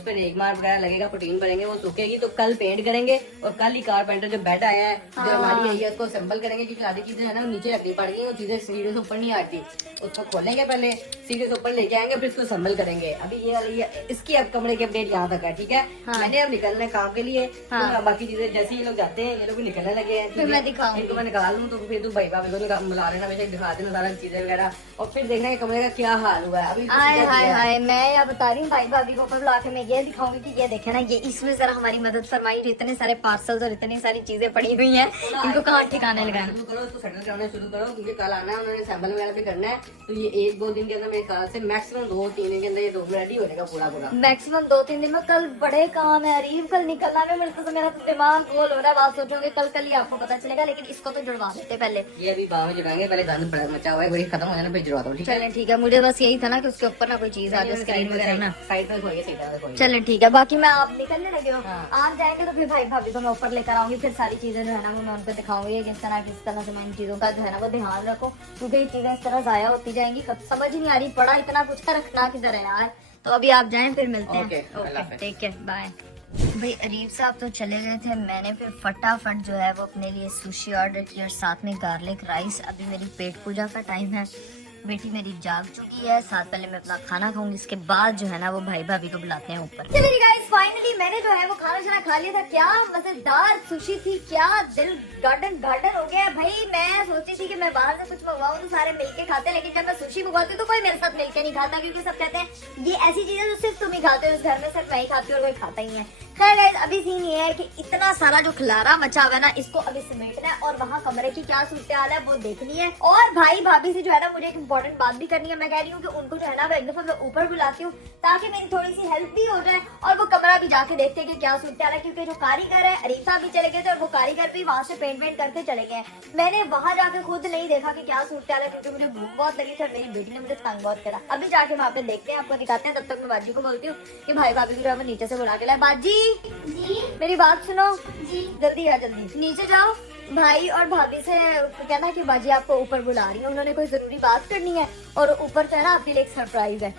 पर रेक मार वगैरह लगेगा, पुटीन भरेंगे, वो सूखेगी तो कल पेंट करेंगे। और कल ही कारपेंटर जो बेड आया है, जो अलमारी आई है, उसको असेंबल करेंगे, क्योंकि आधी चीजें है ना नीचे रखनी पड़ गई, वो चीजें सीढ़ी से ऊपर नहीं आती। उसको खोलेंगे पहले, सीढ़ी से ऊपर लेके आएंगे, फिर इसको असेंबल करेंगे। अभी ये वाली इसकी अब कमरे की अपडेट यहाँ तक है, ठीक है। हाँ। मैंने अब निकलना है काम के लिए, हाँ। तो बाकी चीजें जैसे ही लोग जाते हैं ये लोग भी निकल खेलने लगे हैं। फिर मैं दिखाऊंगी। इनको मैं निकाल लूँ तो फिर तू भाई भाभी को मिला लेना, वैसे दिखा देना सारा चीजें वगैरह, और फिर देखना कि कमरे का क्या हाल हुआ है अभी। हाय हाय हाय, मैं यहाँ बता रही हूँ भाई भाभी को ऊपर बुला के मैं ये दिखाऊंगी कि ये देखे ना, ये इसमें जरा हमारी मदद फरमाई। इतने सारे पार्सल्स और इतनी सारी चीजें पड़ी हुई हैं, इनको कहाँ ठिकाने लगाना। शुरू करो, इसको सेटल करना शुरू करो, क्योंकि कल आना है, उन्होंने सैंपल वगैरह भी करना है। तो ये 1-2 दिन के अंदर मेरे ख्याल से मैक्सिमम 2-3 दिन के अंदर ये रूम रेडी हो जाएगा पूरा। मैक्सिमम 2-3 दिन में। कल बड़े काम है अरीब, कल निकलना है मेरे को, मेरा तो दिमाग गोल हो रहा है। बात सोचोगे कल ही आपको पता चलेगा, लेकिन इसको तो जुड़वा देते पहले। ये अभी बाहर जुड़ाएंगे, पहले गंद पड़ा मचा हुआ है, वही खत्म हो जाना फिर जुड़वा दो, ठीक है? चलें ठीक है, मुझे बस यही था ना कि उसके ऊपर ना कोई चीज आ जाए, स्क्रीन वगैरह ना। साइड पे खोइए, सही तरह से खोइए। चलें ठीक है, बाकी मैं आप निकलने लगे हो, हाँ। आप जाएंगे तो फिर भाई भाभी को मैं ऊपर लेकर आऊंगी, फिर सारी चीजें जो है ना वो मैं उनको दिखाऊंगी किस तरह से मैं इन चीजों का जो है ना वो ध्यान रखो, क्योंकि ये चीजें इस तरह जाया होती जाएंगी, समझ ही नहीं आ रही, पड़ा इतना कुछ है, रखना किधर है यार। तो अभी आप जाएं, फिर मिलते हैं। ओके, ठीक है, बाय। भाई अरीब साहब तो चले गए थे, मैंने फिर फटाफट जो है वो अपने लिए सुशी ऑर्डर की और साथ में गार्लिक राइस। अभी मेरी पेट पूजा का टाइम है, बेटी मेरी जाग चुकी है, साथ पहले मैं अपना खाना खाऊंगी, इसके बाद जो है ना वो भाई भाभी को बुलाते हैं ऊपर। चलिए गाइस, फाइनली मैंने जो है वो खाना खा लिया था। क्या मजेदार सुशी थी, क्या दिल गार्डन हो गया भाई। मैं सोची थी कि मैं बाहर से कुछ मंगवाऊं तो सारे मिलके खाते, लेकिन जब मैं सुशी मंगवाती हूँ तो कोई मेरे साथ मिलके नहीं खाता, क्योंकि सब कहते हैं ये ऐसी चीजें जो सिर्फ तुम ही खाते हो, इस घर में सिर्फ मैं ही खाती हूँ और कोई खाता ही है। खैर गाइस, अभी सीन ये है कि इतना सारा जो खिलारा मचा हुआ है ना, इसको अभी समेटना है और वहाँ कमरे की क्या सूरत हाल है वो देखनी है। और भाई भाभी से जो है ना मुझे एक इम्पोर्टेंट बात भी करनी है। मैं कह रही हूँ कि उनको जो है ना एक दफा मैं ऊपर बुलाती हूँ, ताकि मेरी थोड़ी सी हेल्प भी हो जाए और वो कमरा भी जाके देखते हैं कि क्या सूरत हाल है, क्योंकि जो कारीगर है अरीब साहब भी चले गए थे और वो कारीगर भी वहाँ से पेंट करके चले गए। मैंने वहाँ जाके खुद नहीं देखा कि क्या सूरत हाल है, क्योंकि मुझे भूख बहुत लगी थी और मेरी बेटी ने मुझे तंग बहुत करा। अभी जाके वहाँ पे देखते हैं, आपको दिखाते हैं। तब तक मैं बाजी को बोलती हूँ कि भाई भाभी को जो है वो नीचे से बुला के लाए। बाजी जी, मेरी बात सुनो जी, जल्दी आ, जल्दी नीचे जाओ। भाई और भाभी से कहना कि बाजी आपको ऊपर बुला रही है, उन्होंने कोई जरूरी बात करनी है और ऊपर से ना आपके लिए एक सरप्राइज है।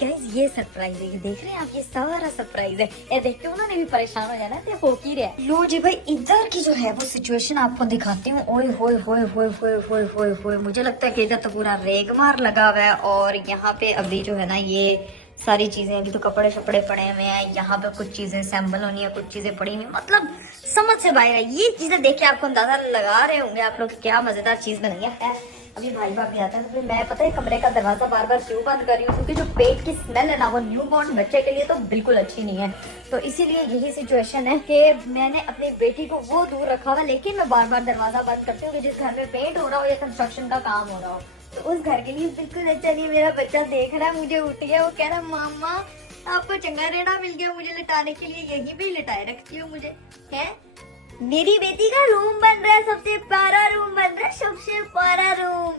गाइस ये सरप्राइज है, ये देख रहे हैं आप, ये सारा सरप्राइज है। ये देख के उन्होंने भी परेशान हो जाना, तो हो की रहे। लो जी भाई, इधर की जो है वो सिचुएशन आपको दिखाती हूँ। ओए होए होए होए होए होए होए होए, मुझे लगता है कि इधर तो पूरा रेगमार लगा हुआ है और यहाँ पे अभी जो है ना ये सारी चीजें, अभी तो कपड़े शपड़े पड़े हुए हैं, यहाँ पे कुछ चीजें सैंपल होनी है, कुछ चीजें पड़ी हुई, मतलब समझ से बाहर है। ये चीजें देख के आपको अंदाजा लगा रहे होंगे आप लोग क्या मजेदार चीज बनाई है। अभी भाई भाभी आता है तो फिर मैं पता है कमरे का दरवाजा बार बार क्यों बंद कर रही हूँ, क्योंकि जो पेट की स्मेल है ना वो न्यू बॉर्न बच्चे के लिए तो बिल्कुल अच्छी नहीं है। तो इसीलिए यही सिचुएशन है कि मैंने अपनी बेटी को वो दूर रखा हुआ, लेकिन मैं बार बार दरवाजा बंद करती हूँ कि जिस घर में पेंट हो रहा हो या कंस्ट्रक्शन का काम हो रहा हो तो उस घर के लिए बिल्कुल अच्छा नहीं। मेरा बच्चा देख रहा है मुझे, उठ गया, वो कह रहा मामा आपको चंगा रेड़ा मिल गया मुझे लिटाने के लिए, यहीं पे लिटाए रखती हो मुझे। है मेरी बेटी का रूम बन रहा है, सबसे प्यारा रूम बन रहा है, सबसे प्यारा रूम,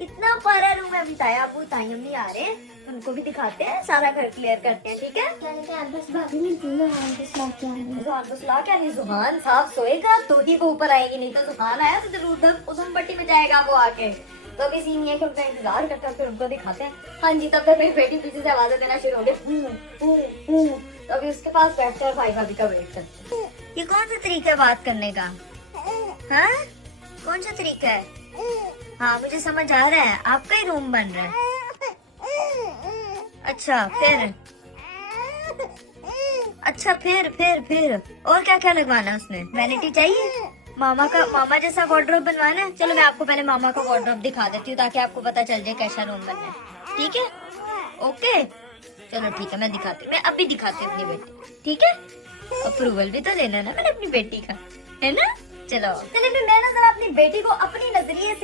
इतना प्यारा रूम है। अभी ताया अबू ताई हम नहीं आ रहे, उनको भी दिखाते हैं, सारा घर क्लियर करते हैं, ठीक है। जुहान साहब सोएगा तो ही वो ऊपर आएगी, नहीं तो जुहान आया तो जरूर उधम पट्टी में जाएगा वो आके। तो अभी सीन ये है कि उनका इंतजार करते हैं, फिर उनको दिखाते हैं। हाँ जी, तब तक मेरी बेटी पीछे से आवाजें देना शुरू हो गई। तो अभी उसके पास बैठते हैं और भाई भाभी का वेट करते हैं। ये कौन सा तरीका है बात करने का? हाँ, कौन सा तरीका है? हाँ मुझे समझ आ रहा है, आपका ही रूम बन रहा है। अच्छा फिर और क्या क्या लगवाना है उसमें? वैनिटी चाहिए? मामा जैसा वार्डरोब बनवाना है? चलो मैं आपको पहले मामा का वार्डरोब दिखा देती हूँ, ताकि आपको पता चल जाए कैसा रूम बनना है, ठीक है? ओके चलो ठीक है, मैं दिखाती हूँ, मैं अभी दिखाती हूँ अपनी बेटी, ठीक है? अप्रूवल भी तो लेना ना मैंने अपनी बेटी का, है ना? चलो मैं ना जरा अपनी बेटी को अपनी नजरिए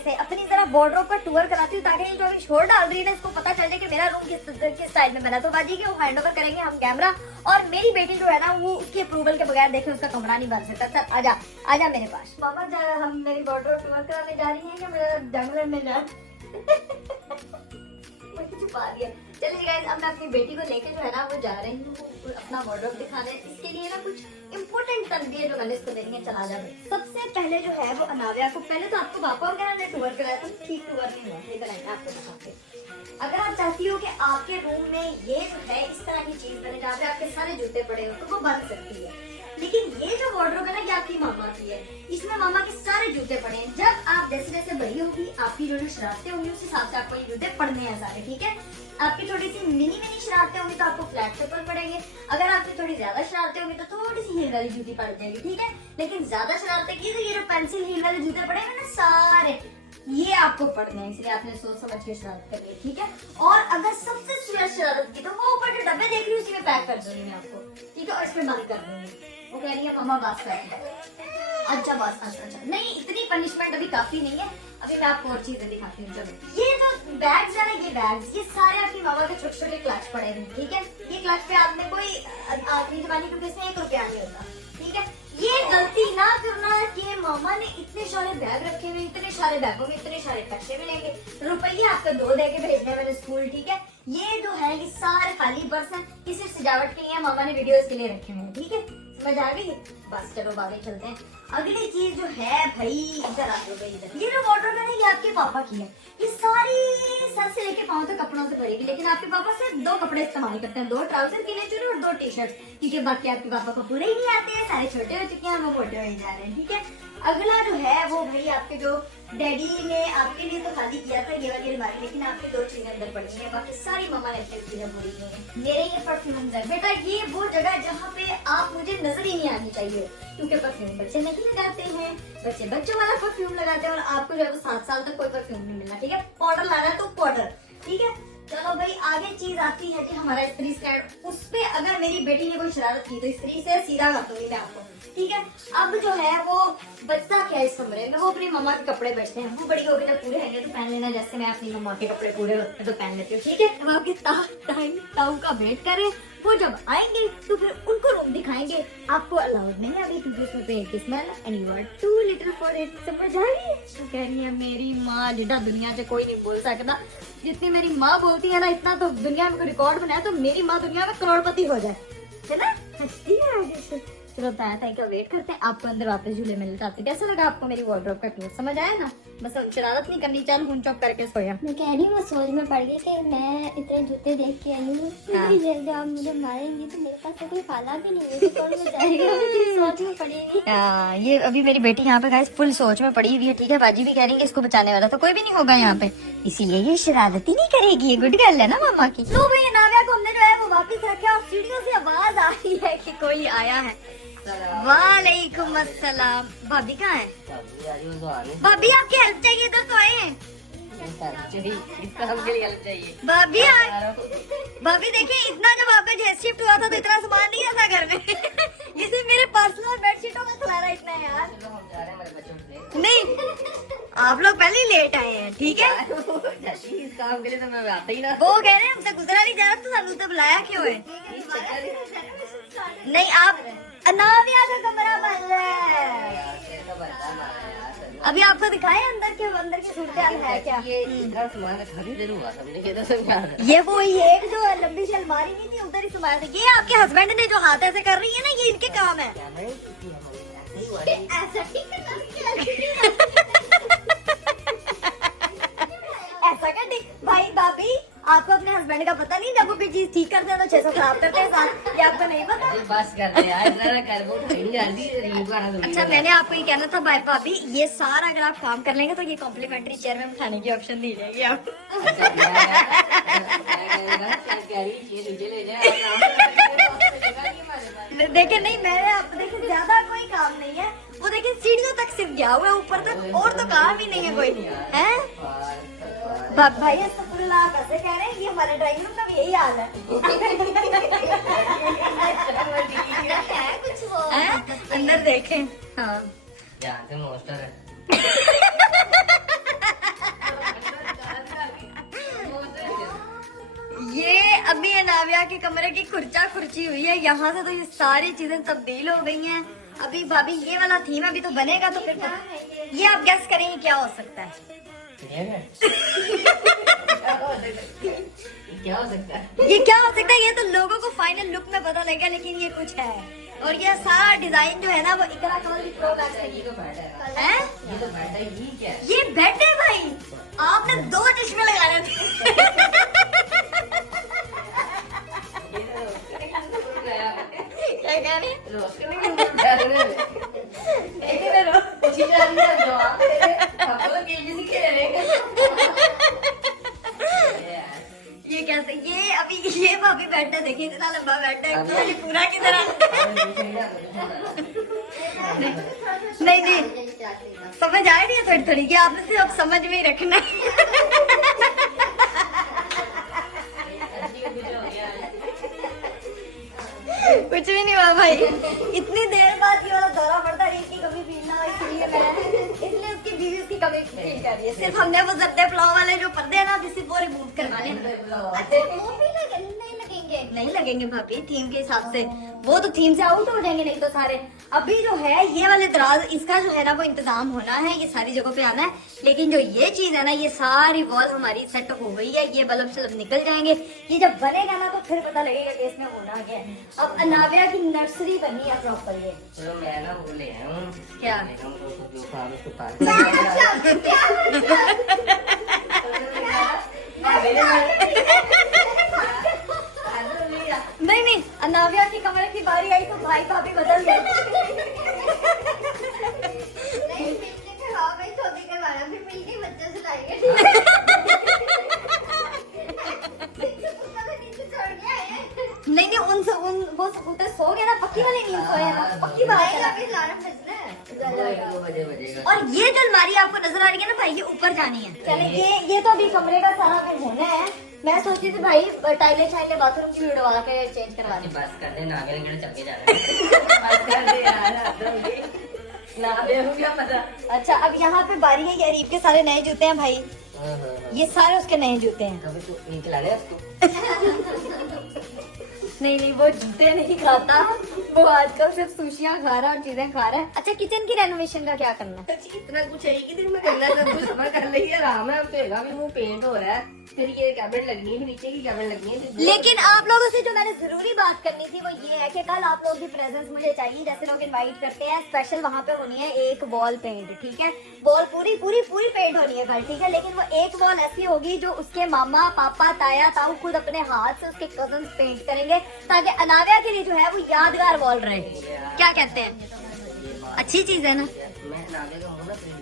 से अपनी जरा वार्डरोब का टूर कराती हूँ, ताकि जो अभी शोर डाल रही है ना इसको पता चल जाए कि मेरा रूम किस स्टाइल में बना। तो बाजी के वो हैंड ओवर करेंगे हम कैमरा, और मेरी बेटी जो है ना वो उसके अप्रूवल के बगैर देखे उसका कमरा नहीं बन सकता। चल आजा मेरे पास। मामा हम मेरी वार्डरोब टूर कराने जा रही है कि मेरा जंगल में जा छुपा दिया। चलिए गाइस, अब मैं अपनी बेटी को लेके जो है ना वो जा रही हूँ अपना वार्डरोब दिखाने। इसके लिए ना कुछ इम्पोर्टेंट तनबीह जो मैंने इसको देनी है। चला जा। सबसे पहले जो है वो अनाविया को, पहले तो आपको पापा वगैरह ने टूर कराया था, ठीक टूर नहीं हुआ, लेकिन आइए आपको दिखाते। अगर आप चाहती हो कि आपके रूम में ये जो है इस तरह की चीज बने जहाँ पे आपके सारे जूते पड़े हो, तो वो बन सकती है। लेकिन ये जो वार्डरोब है ना, ये आपकी मामा की है। इसमें मामा के सारे जूते पड़े हैं। जब आप जैसे जैसे बड़ी होगी, आपकी जो शरारतें होंगी, उस हिसाब से आपको ये जूते पड़ने हैं सारे, ठीक है। आपकी थोड़ी सी मिनी शरारतें होंगी तो आपको फ्लैट चप्पल पड़ेंगे। अगर आपकी थोड़ी ज्यादा शरारतें होंगी तो थोड़ी सी हील वाली जूती पड़ जाएगी, ठीक है। लेकिन ज्यादा शरारतें की तो ये जो पेंसिल हील वाले जूते पड़ेंगे ना सारे, ये आपको पढ़ने हैं, इसलिए आपने सोच समझ के शरारत करनी है, ठीक है। और अगर सबसे serious शरारत की तो वो ऊपर जो डब्बे देख रही हूँ उसी में पैक कर दूंगी मैं आपको, ठीक है। और इसमें बंद कर दूंगी। वो कह रही है मम्मा बस कर। अच्छा बस, अच्छा नहीं, इतनी पनिशमेंट अभी काफी नहीं है। अभी मैं आपको और चीजें दिखाती हूँ। चलो, ये जो बैग्स है ना, ये बैग्स, ये सारे आपकी मामा के छोटे छोटे क्लच पड़े हैं, ठीक है। ये क्लच पे आपने कोई आदमी जमानी, क्योंकि इसमें 1 रुपया नहीं होता, ठीक है। ये गलती ना करना कि मामा ने इतने सारे बैग रखे हुए, इतने सारे बैगों में इतने सारे पैसे मिलेंगे, रुपये आपको 2 दे के भेजने मैंने स्कूल, ठीक है। ये जो है ये सारे खाली पर्स हैं, ये सिर्फ सजावट के लिए मामा ने वीडियोस के लिए रखे हुए हैं, ठीक है। समझ आ गई? बस चलो आगे चलते हैं। अगली चीज जो है भाई, इधर आ जाओ इधर। ये जो वार्डरोब है ना, ये आपके पापा की है। ये सारी सर से लेके पाँव तक कपड़ों से भरेगी, लेकिन आपके पापा सिर्फ 2 कपड़े इस्तेमाल करते हैं, 2 ट्राउजर के लिए चुने और 2 टी-शर्ट, क्योंकि बाकी आपके पापा को पूरे ही नहीं आते हैं, सारे छोटे हो चुके हैं, वो मोटे हो ही जा रहे हैं, ठीक है। अगला जो है वो भाई आपके जो डैडी ने आपके लिए तो खाली किया था ये वाली अलमारी, लेकिन आपकी 2 चीजें अंदर पड़ी हैं, बाकी सारी मम्मा ने अपनी चीजें पूरी की हैं। मेरे ये परफ्यूम है बेटा, ये वो जगह है जहाँ पे आप मुझे नजर ही नहीं आनी चाहिए, क्योंकि परफ्यूम बच्चे नहीं लगाते हैं, बच्चे बच्चों वाला परफ्यूम लगाते हैं, और आपको जो है वो 7 साल तक कोई परफ्यूम नहीं मिलना, ठीक है। पाउडर लाना है तो पाउडर, ठीक है। चलो भाई, आगे चीज आती है कि हमारा इस्त्री स्टैंड। उस पे अगर मेरी बेटी ने कोई शरारत की तो इस्त्री से सीधा कर दूंगी मैं आपको, ठीक है। अब जो है वो बचता क्या है इस कमरे में, वो अपनी मम्मा के कपड़े बचते हैं, वो बड़ी होगी जब पूरे होंगे तो पहन लेना, जैसे मैं अपनी मम्मा के कपड़े पूरे होते हैं तो पहन लेती हूँ, ठीक है। अब आपके ताऊ का वेट करें, वो जब आएंगे तो फिर उनको रूम दिखाएंगे। आपको अलाउड नहीं है अभी, क्योंकि उसमें पेट की smell and you are too little for it. समझ आ रही है? तो कह रही है मेरी माँ जितना दुनिया से कोई नहीं बोल सकता, जितनी मेरी माँ बोलती है ना, इतना तो दुनिया में कोई रिकॉर्ड बनाया तो मेरी माँ दुनिया में करोड़पति हो जाए, है ना। हंसती है आगे से। चलो ताया का वेट करते हैं, आपको अंदर वापस झूले मिल जाते। कैसा लगा आपको मेरी वार्डरोब का टूर? समझ आया ना? बस शरारत नहीं करनी, चल हुन चौक करके सोया। मैं कह रही हूँ, सोच में पड़ गई कि मैं इतने जूते देख के आई हूँ, जब आप मुझे मारेंगी तो मेरे पास तो कोई खाना भी नहीं है, तो कौन बचाएगा? सोच में पड़ी हुई। ये अभी मेरी बेटी यहाँ पे गाइस फुल सोच में पड़ी हुई है, ठीक है। बाजी भी कह रही है इसको बचाने वाला तो कोई भी नहीं होगा यहाँ पे, इसीलिए ये शरारती नहीं करेगी, ये गुड गर्ल है ना मामा की। तो भाई नाविया को हमने जो है वो वापस रखा, और सीढ़ियों से आवाज आ रही है कि कोई आया है। वालेकुम अस्सलाम। भाभी कहाँ है? भाभी आपकी हेल्प चाहिए तो आए हैं। भाभी भाभी देखिए, इतना जब आप शिफ्ट हुआ था तो इतना सामान नहीं था घर में। इसे मेरे पर्सनल बेडशीटों में खिलाना इतना है यार। नहीं, आप लोग पहले ही लेट आए हैं, ठीक है। इस काम के लिए तो मैं आता ही ना। वो कह रहे हैं हमसे गुजरा नहीं जा रहा तो सानू तो बुलाया क्यों है? नहीं, आप नाविया का कमरा बन रहा है। अभी आपको दिखाए अंदर की सूरत हाल है क्या? ये इधर सामान काफी देर हुआ, हमने किधर से निकाला? ये वो एक जो लंबी सी अलमारी नहीं थी, उधर ही सामान था। ये आपके हस्बैंड ने जो हाथ ऐसे कर रही है ना, ये इनके काम है। ऐसा ऐसा क्या ठीक भाई भाभी, आपको अपने हस्बैंड का पता नहीं? जब वो कोई चीज ठीक करते हैं तो 600 खराब करते हैं साथ, ये आपको नहीं पता? बस कर दे यार, जरा कर, वो नहीं जाती रिव्यू गाना तो। अच्छा, मैंने आपको ये कहना था भाई भाभी, ये सारा अगर आप काम कर लेंगे तो ये कॉम्प्लीमेंट्री चेयर में बिठाने की ऑप्शन दी जाएगी आपको। देखिए नहीं, मैंने आपको देखिए ज्यादा कोई काम नहीं है, वो देखिए सीढ़ियों तक सिर्फ गया हुआ है, ऊपर तक और तो काम ही नहीं है कोई, है भाई। अस्तगफुरुल्लाह कैसे कह रहे हैं, ये हमारे ड्राइंग रूम का भी यही हाल है। है कुछ वो अंदर देखें। हाँ, यहाँ से मोस्टर है। ये अभी नाविया के कमरे की खुर्चा खुर्ची हुई है, यहाँ से तो ये सारी चीजें तब्दील हो गई हैं। अभी भाभी ये वाला थीम अभी तो बनेगा, तो फिर ये आप गेस करेंगे क्या हो सकता है? क्या हो सकता है? ये क्या हो सकता है, ये तो लोगों को फाइनल लुक में पता लगेगा, लेकिन ये कुछ है। और ये सारा डिजाइन जो है ना, वो इकरा कमल की प्रो मैक्स ये तो बैठ है, है। ये तो बैठ है, ये क्या है? ये बेड है भाई, आपने 2 चश्मे लगाने थे। क्या कह रहे हैं? ये भाभी बैठा देखिए कितना लंबा बैठा है, तो ये पूरा की तरह। नहीं नहीं समझ आ रही है थोड़ी थोड़ी, कि आपने सिर्फ समझ में ही रखना है। कुछ भी नहीं हुआ भाई, इतनी देर बाद ये वाला दौरा पड़ता है, की कमी फील ना हो, इसलिए उसकी बीवी उसकी कमी फील कर रही है। सिर्फ हमने वो जर्दे पुलाव वाले जो पर्दे हैं ना, अभी सिर्फ वो रिमूव करवाने हैं। वो भी नहीं लगेंगे। नहीं लगेंगे भाभी, थीम के हिसाब से वो तो थीम से आउट हो जाएंगे नहीं तो सारे। अभी जो है ये वाले दराज, इसका जो है ना वो इंतजाम होना है, ये सारी जगह पे आना है। लेकिन जो ये चीज है ना, ये सारी वॉल हमारी सेट हो गई है, ये बल्ब शल्ब निकल जाएंगे। ये जब बनेगा ना तो फिर पता लगेगा कि इसमें होना क्या है। अब अनाविया की नर्सरी बनी है प्रॉपर। ये तो मैं ना वो ले आया हूँ क्या? नहीं नहीं, अनाविया की कमरे की बारी आई तो भाई भाभी बदल गए। नहीं मिलके करवाओ भाई, छोटी करवाना, फिर मिलके बच्चों से लाएंगे। नहीं नहीं, उनसे उन वो स्कूटर सो गया ना, पक्की वाली नींद सोया ना, पक्की बात है। अभी अलार्म बजना है। बजेगा। और ये जो अलमारी आपको नजर आ रही है ना भाई, ये ऊपर जानी है। चले ये तो अभी कमरे का सारा कुछ होना है। मैं सोचती थी भाई टाइलें शाइलें बाथरूम की उड़वा के चेंज करवा दी। बस कर दे, नागे लगे चलके जा रहे हैं। बस कर दे यार, ना दे हो गया मजा। अच्छा अब यहाँ पे बारी है, ये अरीब के सारे नए जूते हैं भाई, ये सारे उसके नए जूते हैं। कभी तो निकला रहे उसको। नहीं नहीं, वो जूते नहीं खाता, वो आजकल सिर्फ सुशियां खा रहा है और चीजें खा रहा है। अच्छा किचन की रेनोवेशन का क्या करना है? इतना कुछ है कि दिन में करना है, सब कुछ सफर कर रही है, आराम है। अब तो हैगा भी वो पेंट हो रहा है, फिर ये कैबिनेट लगनी है, फिर नीचे की कैबिनेट लगनी है। लेकिन आप लोगों से जो मैंने जरूरी बात करनी थी वो ये है कि कल आप लोगों की प्रेजेंस मुझे चाहिए। जैसे लोग इनवाइट करते हैं, स्पेशल वहाँ पे होनी है एक वॉल पेंट, ठीक है? वॉल पूरी पूरी पूरी पेंट होनी है कल, ठीक है? लेकिन वो एक वॉल ऐसी होगी जो उसके मामा पापा ताया ताऊ खुद अपने हाथ से उसके कजन पेंट करेंगे, ताकि अनाविया के लिए जो है वो यादगार वॉल रहे। क्या कहते हैं? अच्छी चीज है ना? मैं नागे का हूँ ना, प्रिंट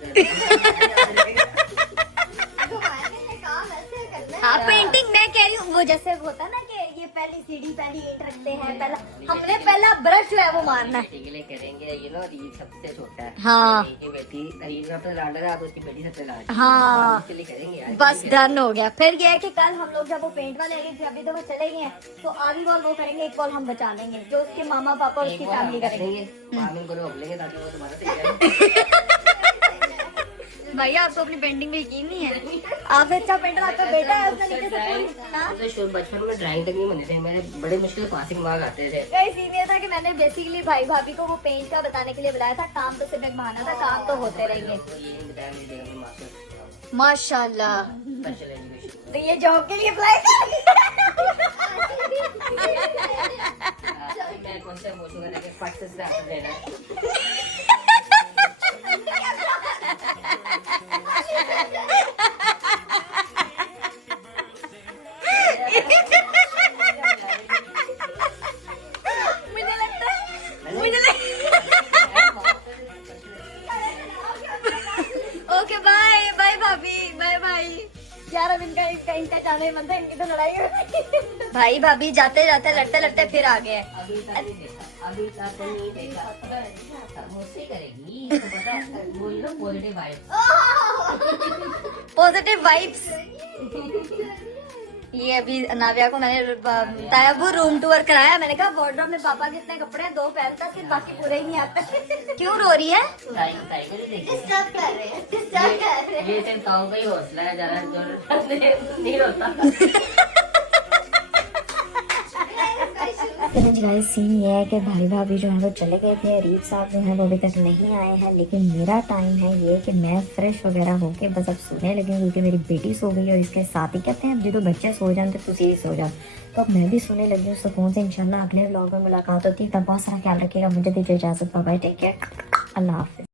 हाँ पेंटिंग मैं कह रही हूँ, वो जैसे होता है ना कि ये पहली सीढ़ी पहली ईंट रखते हैं, पहला हमने पहला ब्रश जो है वो मारना है। के लिए करेंगे ये ना, रील सबसे छोटा है। हाँ। की बेटी रील में अपने लाडर है, आप उसकी बेटी सबसे लाडर। हाँ उसके लिए करेंगे यार। बस डन हो गया। फिर ये है कि कल हम लोग जब वो पेंट वाले आएंगे, अभी तो वो चले गए हैं, तो आधी वॉल वो करेंगे, एक वॉल हम बचा लेंगे, जो उसके मामा पापा और उसकी फैमिली करेंगे। मामिन को रोक लेंगे ताकि वो तुम्हारा सही है। भैया आपको अपनी पेंटिंग में यकीन नहीं है? आपसे अच्छा पेंटर आपका बेटा है, उसने नीचे से पूरी मुझे बचपन में ड्राइंग तक नहीं बनते थे, मेरे बड़े मुश्किल पासिंग मार्क आते थे। सीन ये था कि मैंने बेसिकली भाई भाभी को वो पेंट का बताने के लिए बुलाया था, काम तो सिर्फ एक बहाना था, काम तो होते रहेंगे। माशाल्लाह। तो ये जॉब के लिए अप्लाई मैं कौन से पूछूंगा लेकिन फट से आंसर देना। ओके बाय बाय भाभी, बाय बाय। यार अब इनका जाने मन था, इनकी तो लड़ाई हो गई। भाई भाभी जाते जाते लड़ते लड़ते फिर आ गए। अभी तक नहीं देखा, अब मुझसे करेगी तो पता है, वो you know positive vibes. Positive vibes. ये अभी अनाविया को मैंने बताया, वो रूम टूर कराया। मैंने कहा वार्डरोब में पापा के इतने कपड़े हैं, 2 पहनता सिर्फ, बाकी पूरे ही नहीं आते। क्यों रो रही है? टाइगर ही देखिए। डिस्टर्ब कर रहे हैं, डिस्टर्ब कर रहे हैं। ये सिर्फ ताऊ का ही हौसला है, ज्यादा जोर नहीं होता। गाइस सीन ये है कि भाई भाभी जो है वो चले गए थे, अरीब साहब जो है वो अभी तक नहीं आए हैं, लेकिन मेरा टाइम है ये कि मैं फ्रेश वगैरह होके बस अब सोने लगी, क्योंकि मेरी बेटी सो गई और इसके साथ ही कहते हैं अब जो बच्चे सो जाए तो तुझे ही सो जाओ, तो अब मैं भी सोने लगी हूँ सुकून से। इंशाल्लाह अगले व्लॉग में मुलाकात होती है, तब बहुत सारा ख्याल रखिएगा। मुझे दीजिए इजाजत, बाय बाय, टेक केयर, अल्लाह हाफिज।